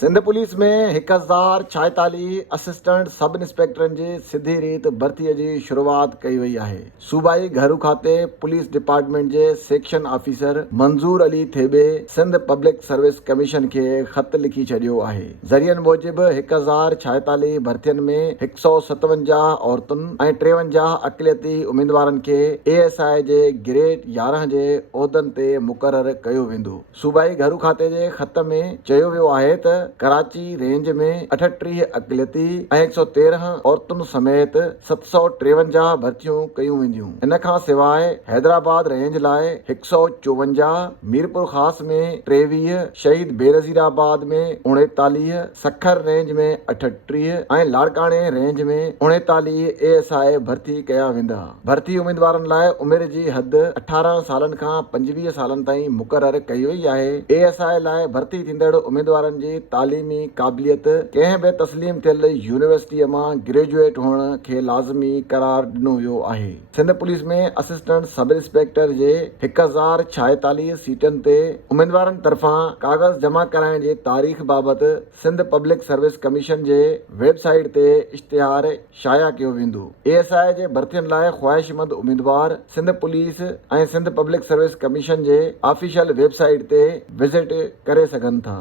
सिंध पुलिस में 1046 assistant sub इंस्पेक्टरनि जी सिधी रीत भर्तीअ जी शुरूआत कई वई आहे। सूबाई घरू खाते पुलिस डिपार्टमेंट जे सेक्शन ऑफिसर मंज़ूर अली थेबे सिंध पब्लिक सर्विस कमीशन खे ख़त लिखी छॾियो आहे। ज़रियनि मूजिबि 1046 भर्तियुनि में 157 औरतुनि ऐं 53 अक़लियती उम्मीदवारनि खे ASI जे ग्रेड 11 जे उहिदनि ते मुक़ररु कयो वेंदो। सूबाई घरू खाते जे ख़त में चयो वियो आहे त कराची रेंज में 38 अक़लियती ऐं 113 औरतुनि समेत 753 भर्तियूं कयूं वेंदियूं। इन खां सवाइ हैदराबाद रेंज लाइ 154, मीरपुर ख़ास में 23, शहीद बेनज़ीराबाद में 39, सखर रेंज में 38 ऐं लाड़काणे रेंज में 39 ASI भर्ती कया वेंदा। भर्ती उम्मीदवारनि लाइ उमिरि जी हद 18 सालनि खां 25 सालनि ताईं मुक़ररु कई वई आहे। ASI लाइ भर्ती थींदड़ उम्मीदवारनि जी तालीमी क़ाबिलियत कंहिं बि तस्लीम थियल यूनिवर्सिटीअ मां ग्रेजुएट हुअण खे लाज़मी करार ॾिनो वियो आहे। सिंध पुलिस में असिस्टेंट सब इंस्पेक्टर जे 1046 सीटनि ते उम्मीदवारनि तरफ़ां कागज़ जमा कराइण जी तारीख़ बाबति सिंध पब्लिक सर्विस कमीशन जे वेबसाइट ते इश्तिहार शाया कयो वेंदो। ASI जे भर्तियुनि लाइ ख़्वाहिशमंद उम्मीदवार सिंध पुलिस ऐं सिंध पब्लिक सर्विस कमीशन जे ऑफिशियल वेबसाइट ते विज़िट करे सघनि था।